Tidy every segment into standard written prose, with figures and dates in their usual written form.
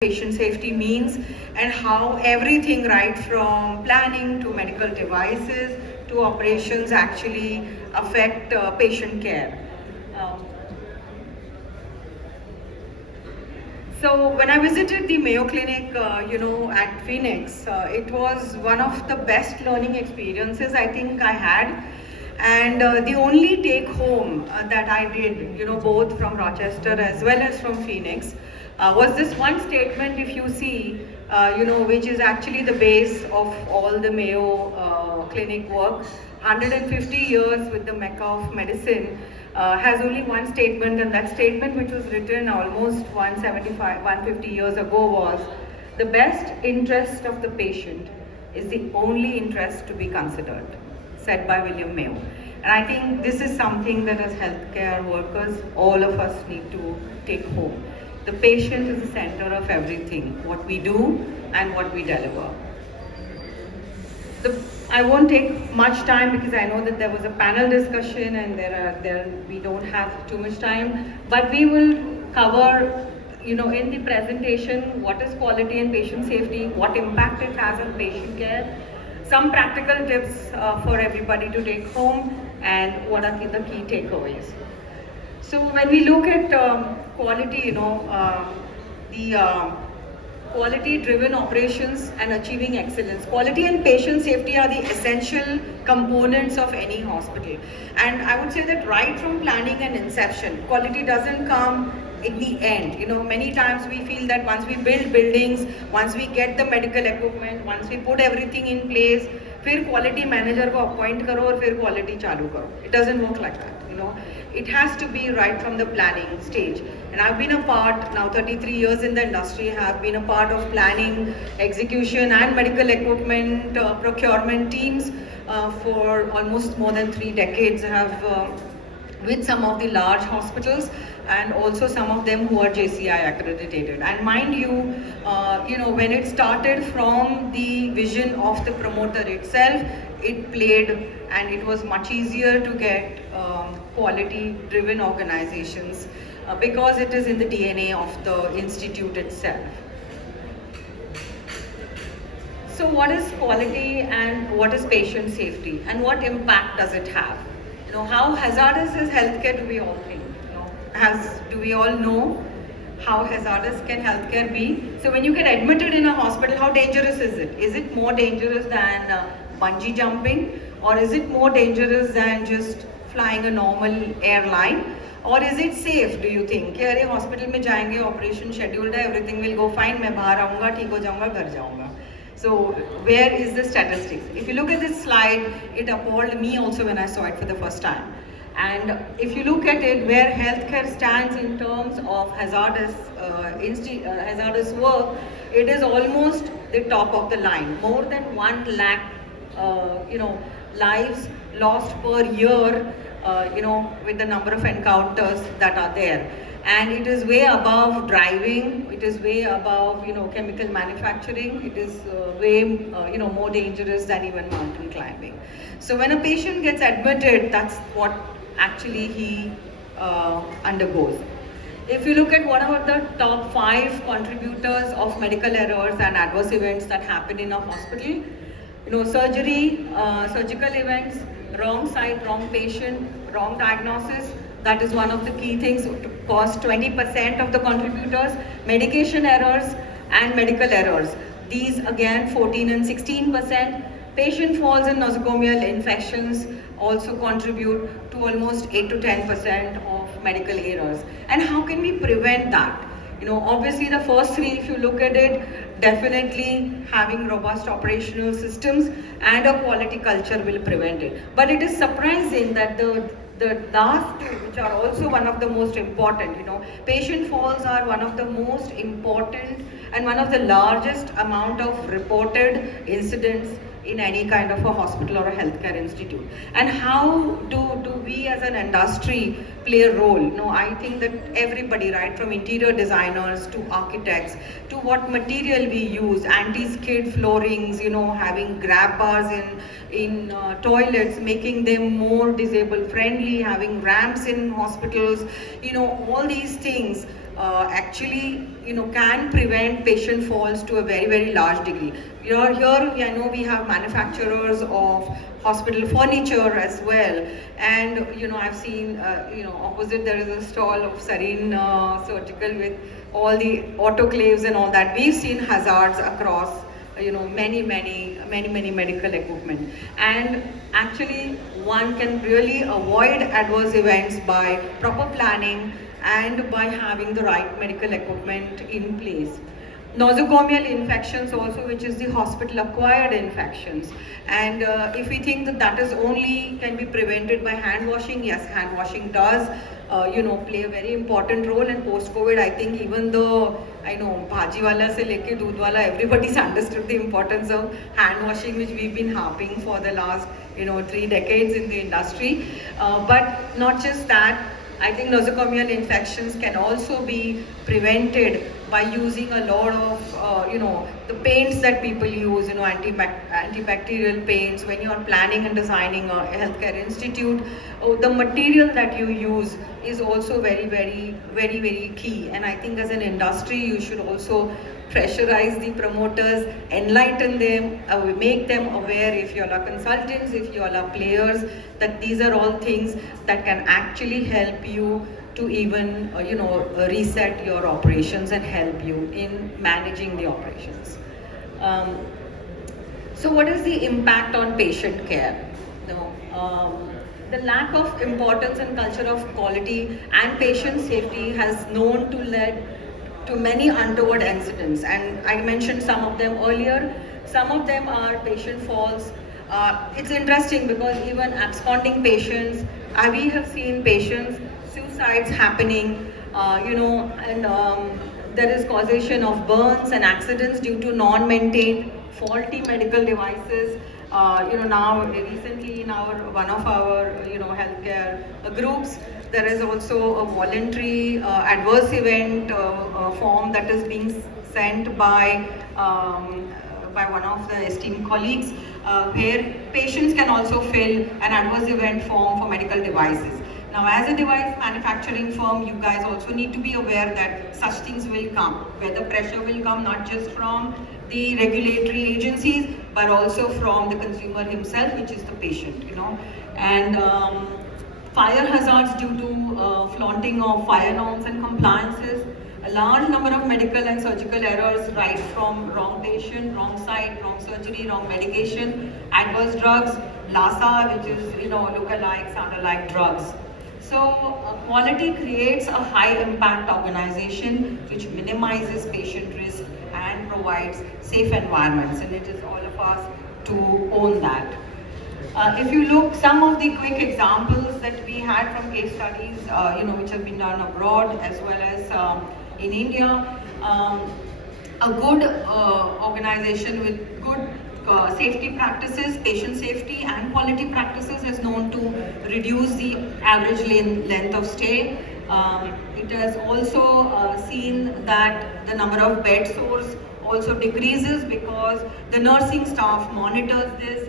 patient safety means and how everything right from planning to medical devices to operations actually affect patient care. Um, So when I visited the Mayo Clinic, at Phoenix, it was one of the best learning experiences I think I had. And the only take home that I did, both from Rochester as well as from Phoenix, was this one statement, if you see, which is actually the base of all the Mayo Clinic work. 150 years with the Mecca of medicine has only one statement, and that statement, which was written almost 175, 150 years ago, was the best interest of the patient is the only interest to be considered, said by William Mayo. And I think this is something that as healthcare workers, all of us need to take home. The patient is the center of everything, what we do and what we deliver. I won't take much time because I know that there was a panel discussion and we don't have too much time, but we will cover, in the presentation, what is quality and patient safety, what impact it has on patient care, some practical tips for everybody to take home, and what are the key takeaways. So when we look at quality, quality-driven operations and achieving excellence. Quality and patient safety are the essential components of any hospital. And I would say that right from planning and inception, quality doesn't come in the end. Many times we feel that once we build buildings, once we get the medical equipment, once we put everything in place, फिर quality manager को appoint करो और फिर quality चालू करो. It doesn't work like that. It has to be right from the planning stage. And I've been a part, now 33 years in the industry, have been a part of planning, execution and medical equipment procurement teams for almost more than 3 decades. I have with some of the large hospitals and also some of them who are JCI accredited. And mind you, when it started from the vision of the promoter itself, it played, and it was much easier to get quality-driven organizations because it is in the DNA of the institute itself. So what is quality and what is patient safety and what impact does it have? How hazardous is healthcare, do we all think? Do we all know how hazardous can healthcare be? So when you get admitted in a hospital, how dangerous is it? Is it more dangerous than bungee jumping, or is it more dangerous than just flying a normal airline? Or is it safe, do you think? कि अरे hospital में जाएंगे, operation scheduled है, everything will go fine, मैं बाहर आऊँगा, ठीक हो जाऊँगा, घर जाऊँगा. So where is the statistics? If you look at this slide, it appalled me also when I saw it for the first time. And if you look at it, where healthcare stands in terms of hazardous work, it is almost the top of the line. More than 1 lakh, lives lost per year, with the number of encounters that are there. And it is way above driving, it is way above, chemical manufacturing, it is way, more dangerous than even mountain climbing. So when a patient gets admitted, that's what actually he undergoes. If you look at what are the top 5 contributors of medical errors and adverse events that happen in a hospital, surgery, surgical events, wrong site, wrong patient, wrong diagnosis, that is one of the key things to cause 20% of the contributors. Medication errors and medical errors, these again 14 and 16%. Patient falls and nosocomial infections also contribute to almost 8 to 10% of medical errors. And how can we prevent that? Obviously the first 3, if you look at it, definitely having robust operational systems and a quality culture will prevent it. But it is surprising that the last 2, which are also one of the most important, patient falls are one of the most important and one of the largest amount of reported incidents in any kind of a hospital or a healthcare institute. And how do we as an industry play a role? I think that everybody, right from interior designers to architects to what material we use, anti-skid floorings, having grab bars in toilets, making them more disabled friendly, having ramps in hospitals, all these things actually, can prevent patient falls to a very, very large degree. Here, I know we have manufacturers of hospital furniture as well, and I've seen, opposite there is a stall of Serene Surgical with all the autoclaves and all that. We've seen hazards across many medical equipment, and actually one can really avoid adverse events by proper planning and by having the right medical equipment in place. Nosocomial infections also, which is the hospital acquired infections, and if we think that that is only can be prevented by hand washing, yes, hand washing does play a very important role. And post COVID, I think even though I know bhaji wala se leke doodh wala, everybody's understood the importance of hand washing, which we've been harping for the last 3 decades in the industry. But not just that, I think nosocomial infections can also be prevented by using a lot of, the paints that people use, antibacterial paints. When you are planning and designing a healthcare institute, the material that you use is also very key. And I think as an industry, you should also pressurize the promoters, enlighten them, make them aware, if you all are consultants, if you all are players, that these are all things that can actually help you to even reset your operations and help you in managing the operations. So what is the impact on patient care? The lack of importance and culture of quality and patient safety has known to lead to many untoward incidents, and I mentioned some of them earlier. Some of them are patient falls. It's interesting because even absconding patients, we have seen patients suicides happening, and there is causation of burns and accidents due to non-maintained faulty medical devices. Now recently in one of our healthcare groups, there is also a voluntary adverse event form that is being sent by one of the esteemed colleagues, where patients can also fill an adverse event form for medical devices. Now, as a device manufacturing firm, you guys also need to be aware that such things will come, where the pressure will come not just from the regulatory agencies, but also from the consumer himself, which is the patient, And fire hazards due to flaunting of fire norms and compliances, a large number of medical and surgical errors, right from wrong patient, wrong site, wrong surgery, wrong medication, adverse drugs, LASA, which is look-alike, sound-alike drugs. So quality creates a high impact organization which minimizes patient risk and provides safe environments, and it is all of us to own that. If you look, some of the quick examples that we had from case studies, which have been done abroad as well as in India, a good organization with good safety practices, patient safety and quality practices is known to reduce the average length of stay. It has also seen that the number of bed sores also decreases because the nursing staff monitors this.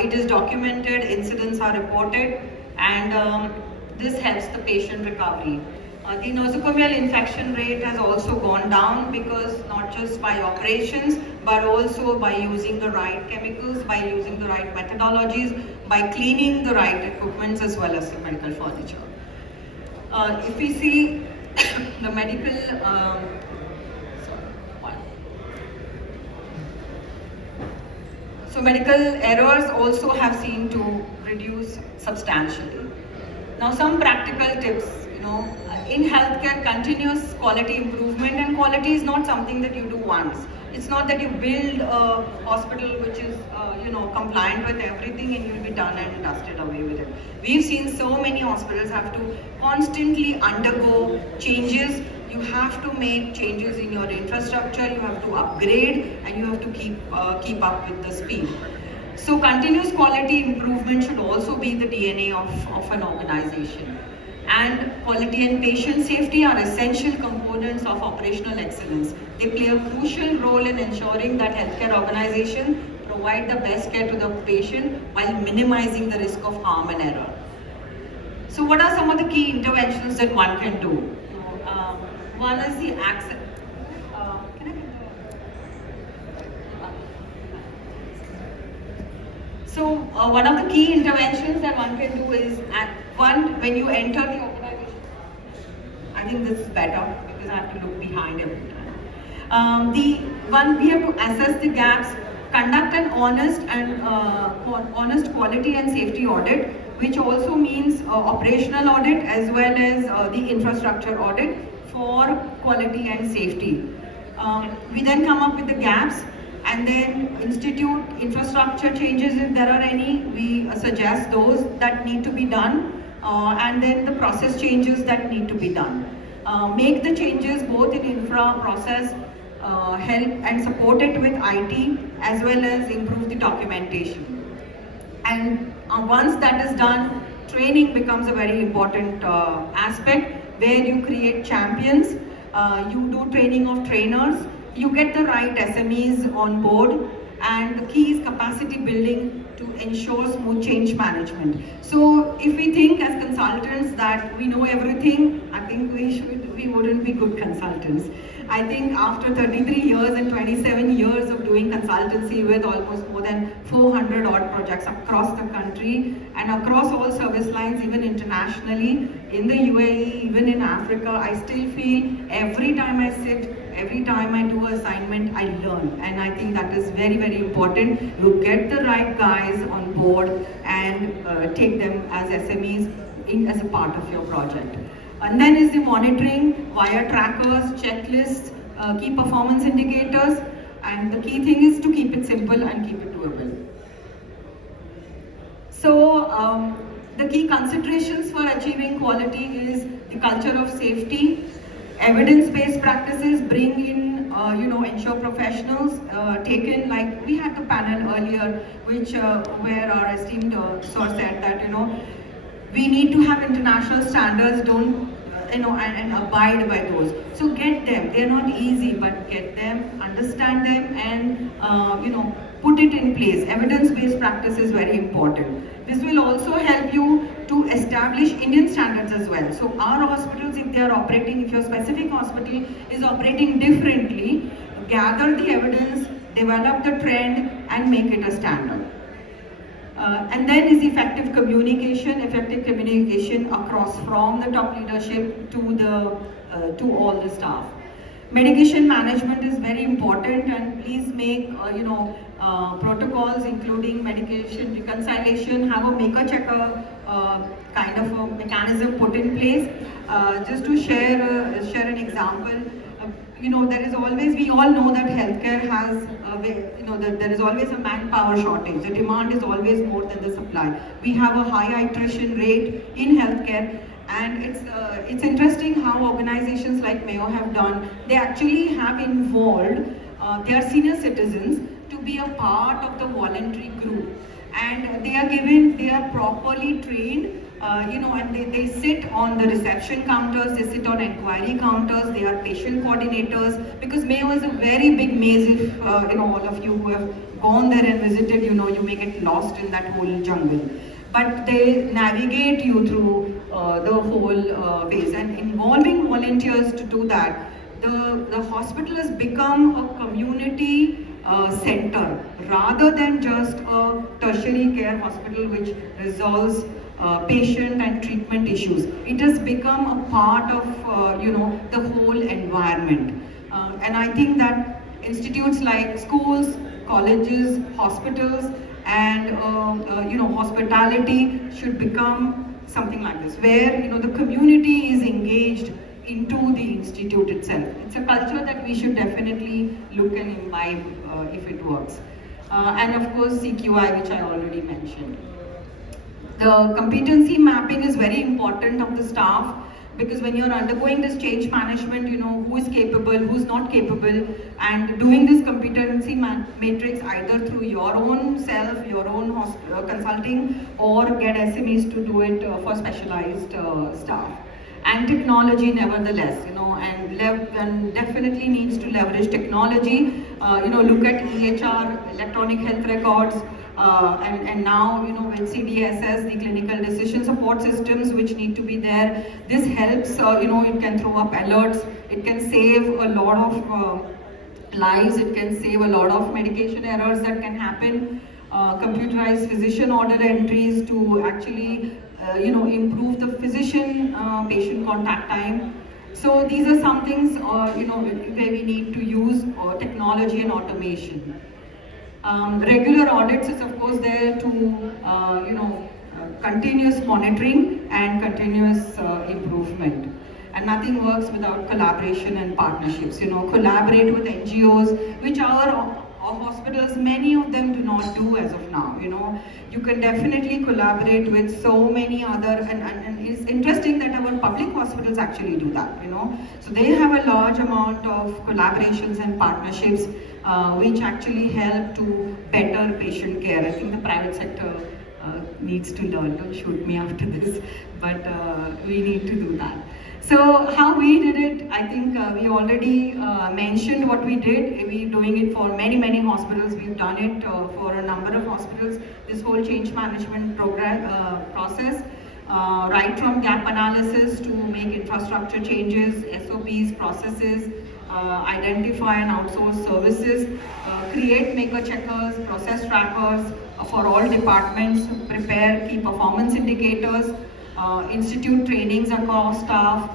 It is documented, incidents are reported, and this helps the patient recovery. The nosocomial infection rate has also gone down because not just by operations, but also by using the right chemicals, by using the right methodologies, by cleaning the right equipments as well as the medical furniture. If we see the medical, so medical errors also have seen to reduce substantially. Now some practical tips, in healthcare, continuous quality improvement, and quality is not something that you do once. It's not that you build a hospital which is, compliant with everything and you'll be done and dusted away with it. We've seen so many hospitals have to constantly undergo changes. You have to make changes in your infrastructure, you have to upgrade, and you have to keep up with the speed. So continuous quality improvement should also be the DNA of an organization. And quality and patient safety are essential components of operational excellence. They play a crucial role in ensuring that healthcare organizations provide the best care to the patient while minimizing the risk of harm and error. So what are some of the key interventions that one can do? One is the access. Can I get So one of the key interventions that one can do is, when you enter the organization, I think this is better because I have to look behind every time. We have to assess the gaps, conduct an honest quality and safety audit, which also means operational audit as well as the infrastructure audit for quality and safety. We then come up with the gaps and then institute infrastructure changes if there are any. We suggest those that need to be done, and then the process changes that need to be done. Make the changes both in infra, process, help and support it with IT as well as improve the documentation. And once that is done, training becomes a very important aspect where you create champions, you do training of trainers, you get the right SMEs on board, and the key is capacity building to ensure smooth change management. So if we think as consultants that we know everything, I think we wouldn't be good consultants. I think after 33 years and 27 years of doing consultancy with almost more than 400 odd projects across the country and across all service lines, even internationally, in the UAE, even in Africa, I still feel every time I sit, every time I do an assignment, I learn. And I think that is very, very important. You get the right guys on board and take them as SMEs as a part of your project. And then is the monitoring via trackers, checklists, key performance indicators, and the key thing is to keep it simple and keep it doable. So the key considerations for achieving quality is the culture of safety, evidence-based practices, bring in, ensure professionals, taken, like we had the panel earlier, which where our esteemed sir said that, we need to have international standards, and abide by those. So get them. They're not easy, but get them, understand them, and put it in place. Evidence-based practice is very important. This will also help you to establish Indian standards as well. So our hospitals, if they are operating, if your specific hospital is operating differently, gather the evidence, develop the trend, and make it a standard. And then is effective communication across from the top leadership to all the staff. Medication management is very important, and please make protocols including medication reconciliation, have a maker-checker kind of a mechanism put in place. Just to share an example, there is always, we all know that healthcare has, there is always a manpower shortage. The demand is always more than the supply. We have a high attrition rate in healthcare, and it's interesting how organizations like Mayo have done. They actually have involved their senior citizens to be a part of the voluntary group, and they are properly trained. And they sit on the reception counters, they sit on inquiry counters, they are patient coordinators, because Mayo is a very big maze. If all of you who have gone there and visited, you may get lost in that whole jungle. But they navigate you through the whole phase, and involving volunteers to do that, the hospital has become a community center rather than just a tertiary care hospital which resolves patient and treatment issues. It has become a part of the whole environment, and I think that institutes like schools, colleges, hospitals, and hospitality should become something like this, where the community is engaged into the institute itself. It's a culture that we should definitely look and imbibe if it works. And of course CQI, which I already mentioned. The competency mapping is very important of the staff, because when you're undergoing this change management, who is capable, who's not capable, and doing this competency matrix either through your own self, your own consulting, or get SMEs to do it for specialized staff. And technology, nevertheless, and definitely needs to leverage technology. Look at EHR, electronic health records, and now, you know, with CDSS, the clinical decision support systems which need to be there, this helps, you know, it can throw up alerts, it can save a lot of lives, it can save a lot of medication errors that can happen, computerized physician order entries to actually, you know, improve the physician patient contact time. So these are some things, you know, where we need to use technology and automation. Regular audits is of course there to, you know, continuous monitoring and continuous improvement. And nothing works without collaboration and partnerships. You know, collaborate with NGOs, which our hospitals, many of them do not do as of now. You know, you can definitely collaborate with so many other, and it's interesting that our public hospitals actually do that. You know, so they have a large amount of collaborations and partnerships, which actually help to better patient care. I think the private sector needs to learn. Don't shoot me after this, but we need to do that. So how we did it, I think we already mentioned what we did. We're doing it for many hospitals. We've done it for a number of hospitals. This whole change management program process, right from gap analysis to make infrastructure changes, SOPs, processes, identify and outsource services, create maker checkers, process trackers for all departments, prepare key performance indicators, institute trainings across staff.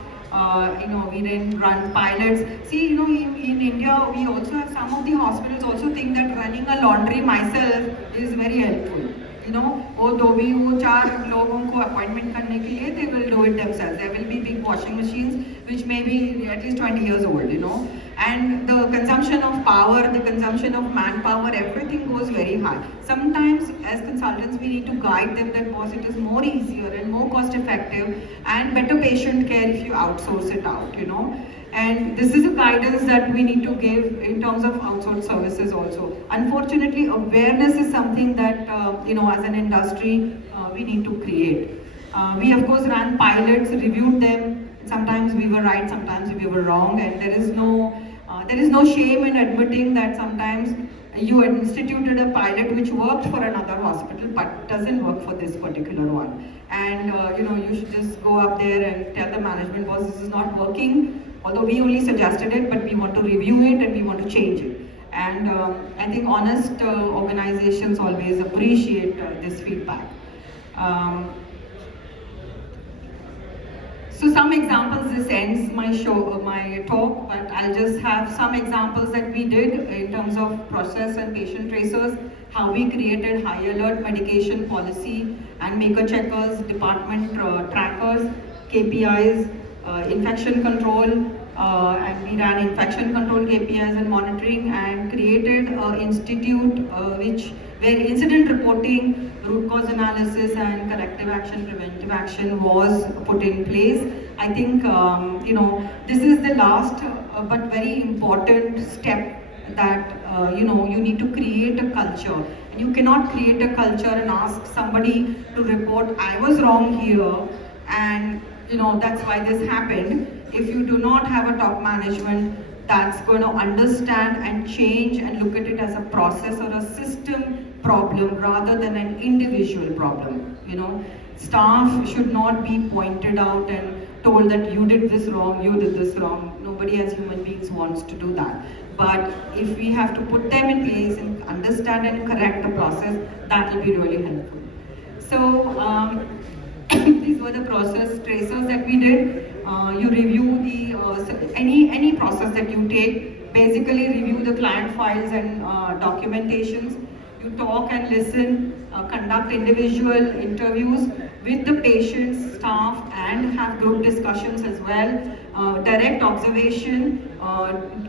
You know, we then run pilots. See, you know, in India, we also have some of the hospitals also think that running a laundry myself is very helpful. You know, although we वो चार लोगों को appointment करने के लिए, they will do it themselves. There will be big washing machines which may be at least 20 years old, you know, and the consumption of power, the consumption of manpower, everything goes very high. Sometimes as consultants we need to guide them that, boss, it is more easier and more cost effective and better patient care if you outsource it out, you know. And this is a guidance that we need to give in terms of outsourced services also. Unfortunately, awareness is something that, you know, as an industry, we need to create. We of course ran pilots, reviewed them. Sometimes we were right, sometimes we were wrong, and there is no shame in admitting that sometimes you instituted a pilot which worked for another hospital but doesn't work for this particular one. And you know, you should just go up there and tell the management, boss, this is not working. Although we only suggested it, but we want to review it and we want to change it. And I think honest organizations always appreciate this feedback. So some examples, this ends my show, my talk, but I'll just have some examples that we did in terms of process and patient tracers, how we created high alert medication policy and maker checkers, department trackers, KPIs, infection control, and we ran infection control KPIs and monitoring, and created an institute where incident reporting, root cause analysis and corrective action, preventive action was put in place. I think, you know, this is the last but very important step that, you know, you need to create a culture. And you cannot create a culture and ask somebody to report, I was wrong here, and you know, that's why this happened. If you do not have a top management that's going to understand and change and look at it as a process or a system problem rather than an individual problem, you know, staff should not be pointed out and told that you did this wrong, you did this wrong. Nobody as human beings wants to do that. But if we have to put them in place and understand and correct the process, that will be really helpful. So these were the process tracers that we did. You review the any process that you take, basically review the client files and documentations. You talk and listen, conduct individual interviews with the patients, staff, and have group discussions as well. Direct observation,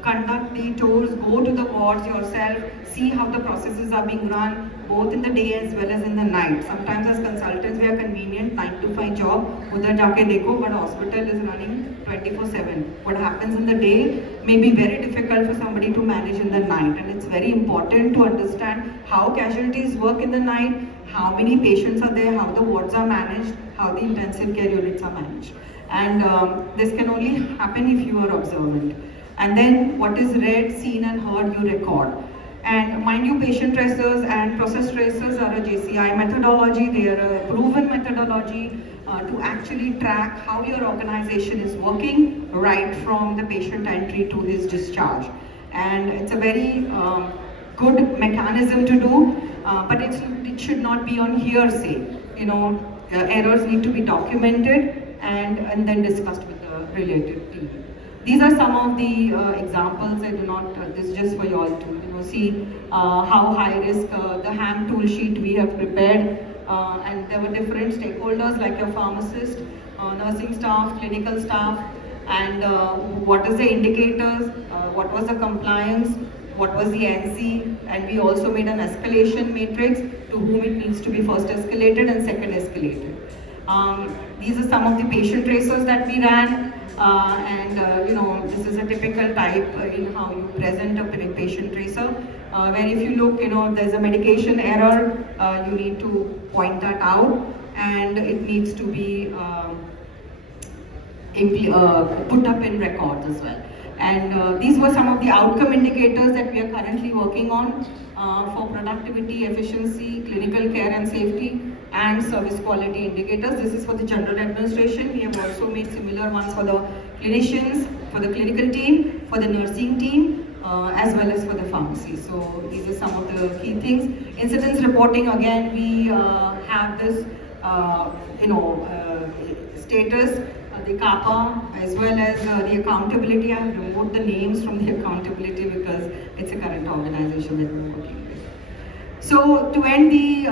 conduct the tours, go to the wards yourself, see how the processes are being run, both in the day as well as in the night. Sometimes as consultants, we are convenient 9 to 5 job, udhar jaake dekho, but hospital is running 24/7. What happens in the day may be very difficult for somebody to manage in the night, and it's very important to understand how casualties work in the night, how many patients are there, how the wards are managed, how the intensive care units are managed. And this can only happen if you are observant. And then what is read, seen and heard, you record. And mind you, patient tracers and process tracers are a JCI methodology. They are a proven methodology to actually track how your organization is working right from the patient entry to his discharge. And it's a very good mechanism to do, but it should not be on hearsay. Errors need to be documented and then discussed with the related team. These are some of the examples. I do not, this is just for you all to see how high risk the HAM tool sheet we have prepared. And there were different stakeholders like your pharmacist, nursing staff, clinical staff, and what is the indicators, what was the compliance, what was the NC, and we also made an escalation matrix to whom it needs to be first escalated and second escalated. These are some of the patient tracers that we ran, this is a typical type in how you present a patient tracer, where if you look, there's a medication error, you need to point that out, and it needs to be put up in records as well. And these were some of the outcome indicators that we are currently working on for productivity, efficiency, clinical care and safety, and service quality indicators. This is for the general administration. We have also made similar ones for the clinicians, for the clinical team, for the nursing team, as well as for the pharmacy. So these are some of the key things. Incidence reporting, again, we have this, status, the CAPA, as well as the accountability. I have removed the names from the accountability because it's a current organization that we're working with. So to end the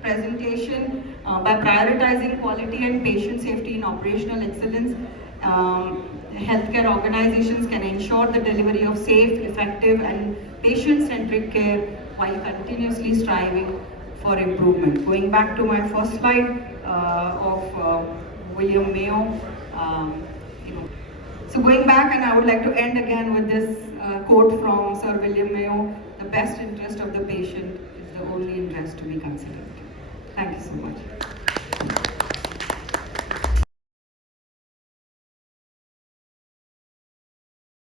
presentation, by prioritizing quality and patient safety in operational excellence, healthcare organizations can ensure the delivery of safe, effective and patient-centric care while continuously striving for improvement. Going back to my first slide of William Mayo. So going back, and I would like to end again with this quote from Sir William Mayo: "The best interest of the patient is the only interest to be considered." Thank you so much.